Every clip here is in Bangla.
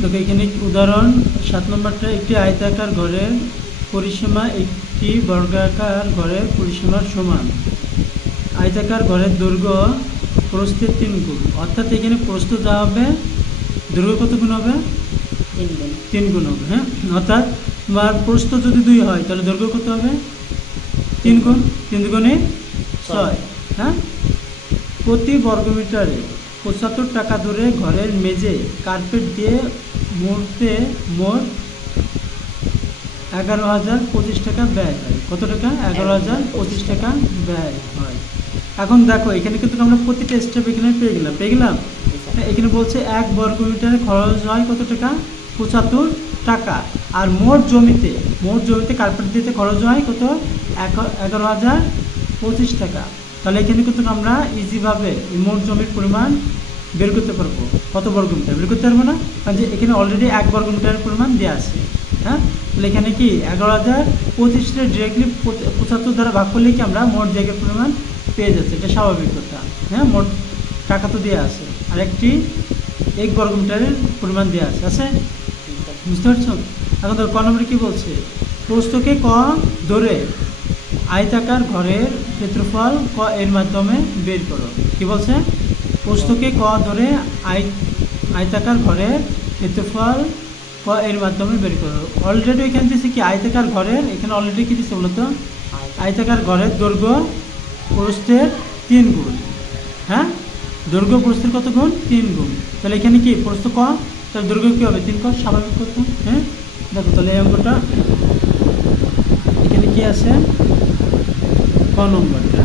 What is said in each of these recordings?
দেখো এখানে উদাহরণ 7 নম্বরটা, একটি আয়তাকার ঘরের পরিসীমা একটি বর্গাকার ঘরের পরিসীমার সমান। আয়তাকার ঘরের দৈর্ঘ্য প্রস্থের 3 গুণ, অর্থাৎ এখানে প্রস্থ যা হবে দৈর্ঘ্য কত গুণ হবে? 3 গুণ হবে। হ্যাঁ, অর্থাৎ তোমার প্রস্থ যদি 2 হয় তাহলে দৈর্ঘ্য কত হবে? 3 গুণ, 3 গুণে 6। হ্যাঁ, প্রতি বর্গমিটারে 75 টাকা ধরে ঘরের মেঝে কার্পেট দিয়ে মুড়তে মোট 11,025 টাকা ব্যয় হয়। কত টাকা? 11,025 টাকা ব্যয় হয়। এখন দেখো এখানে কিন্তু আমরা প্রতিটা স্টেপ এখানে পেয়ে গেলাম। এখানে বলছে 1 বর্গমিটারে খরচ হয় কত টাকা? 75 টাকা। আর মোট জমিতে কার্পেট দিতে খরচ হয় কত? 11,025 টাকা। তাহলে এখানে কিন্তু আমরা ইজিভাবে মোট জমির পরিমাণ বের করতে পারবো। কত বর্গমিটার বের করতে পারবো না, কারণ যে এখানে অলরেডি 1 বর্গমিটারের পরিমাণ দেওয়া আছে। হ্যাঁ, তাহলে এখানে কি 11,025 ডিরেক্টলি 75 দ্বারা ভাগ করলে কি আমরা মোট জায়গার পরিমাণ পেয়ে যাচ্ছে, এটা স্বাভাবিক কথা। হ্যাঁ, মোট টাকা তো দেওয়া আছে, আর একটি 1 বর্গমিটারের পরিমাণ দেওয়া আছে। বুঝতে পারছো? এখন ধর ক নম্বরে কী বলছে? প্রস্থকে ক ধরে আয়তাকার ঘরের ক্ষেত্রফল ক এর মাধ্যমে বের করো। কি বলছে? প্রস্থকে ক ধরে আয়তাকার ঘরের ক্ষেত্রফল ক এর মাধ্যমে বের করো। অলরেডি এখানে দিচ্ছে কি আয়তাকার ঘরের, এখানে অলরেডি কি দিচ্ছে বলতো? আয়তাকার ঘরের দৈর্ঘ্য প্রস্থের 3 গুণ। হ্যাঁ, দৈর্ঘ্য প্রস্থের কত গুণ? 3 গুণ। তাহলে এখানে কি প্রস্থ ক, তাহলে দৈর্ঘ্য কী হবে? 3 ক, স্বাভাবিক কথা। হ্যাঁ, দেখো তাহলে এই অঙ্কটা এখানে কি আছে? ক নম্বরটা।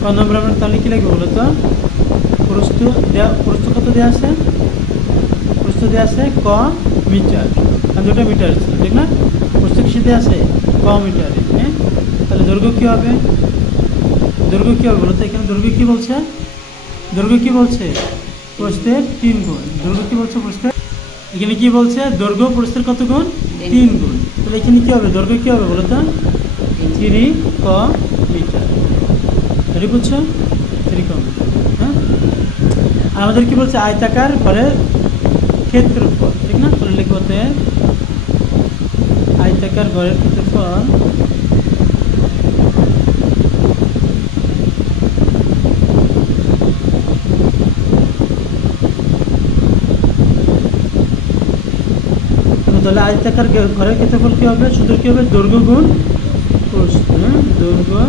ক নম্বর আমরা তাহলে কী লাগবে বলো তো? প্রস্থ কত দেওয়া আছে? প্রস্থ দেওয়া আছে ক মিটার, কারণ দুটো মিটার ছিল, ঠিক না? প্রস্থ কিসে দেওয়া আছে? ক মিটারে। হ্যাঁ, তাহলে দৈর্ঘ্য কী হবে? দৈর্ঘ্য কী হবে বলো তো? এখানে দৈর্ঘ্য কী বলছে? দৈর্ঘ্য কী বলছে? প্রস্থের 3 গুণ। দৈর্ঘ্য কী বলছে? প্রস্থের, এখানে কি বলছে? দৈর্ঘ্য প্রস্থের কত গুণ? 3 গুণ। তাহলে এখানে কী হবে? দৈর্ঘ্য কী হবে বলো তো? 3 ক মিটার। এটি বুঝছো? 3 ক মিটার। হ্যাঁ, আমাদের কি বলছে? আয়তাকার ঘরের ক্ষেত্রফল, ঠিক না? তাহলে লিখবতে আয়তাকার ঘরের ক্ষেত্রফল তাহলে আয়তাকার ঘরের ক্ষেত্রফল কী হবে? সূত্র কী হবে? দৈর্ঘ্য গুণ প্রস্থ। দৈর্ঘ্য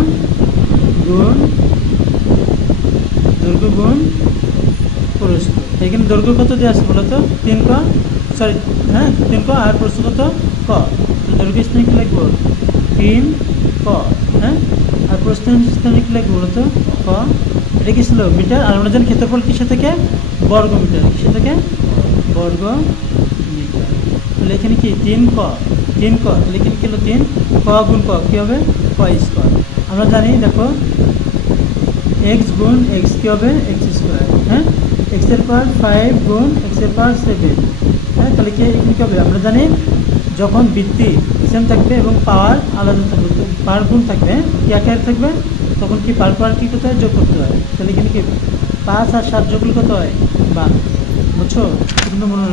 গুণ প্রস্থ। এখানে দৈর্ঘ্য কত দেওয়া আছে বলো তো? 3 ক, সরি, হ্যাঁ 3 ক, আর প্রস্থ কত? ক। দৈর্ঘ্য স্থানে কী লিখবো? 3 ক। হ্যাঁ, আর প্রস্থ স্থানে কী লিখবো বলো তো? ক। এটা কি ছিল? মিটার। আর আমরা জানি ক্ষেত্রফল কিসে থেকে? বর্গ মিটার। কিসে থেকে? বর্গ মিটার। তাহলে এখানে কি 3 ক, তাহলে এখানে কি হলো? 3 ক গুণ ক কী হবে? ক স্কোয়ার। আমরা জানি দেখো এক্স গুণ এক্স কী হবে? X square. হ্যাঁ, এক্সের পাওয়ার 5 গুণ এক্সের পাওয়ার 7। হ্যাঁ, তাহলে কি এখানে কী হবে? আমরা জানি যখন ভিত্তি সেম থাকবে এবং পাওয়ার আলাদা থাকবে, পাওয়ার গুণ থাকবে, কি আকার থাকবে, তখন কি পাওয়ার কী করতে হয়? যোগ করতে হয়। তাহলে এখানে কি 5 আর 7 যোগ করলে কত হয়? 12। বুঝছো? কিন্তু মনে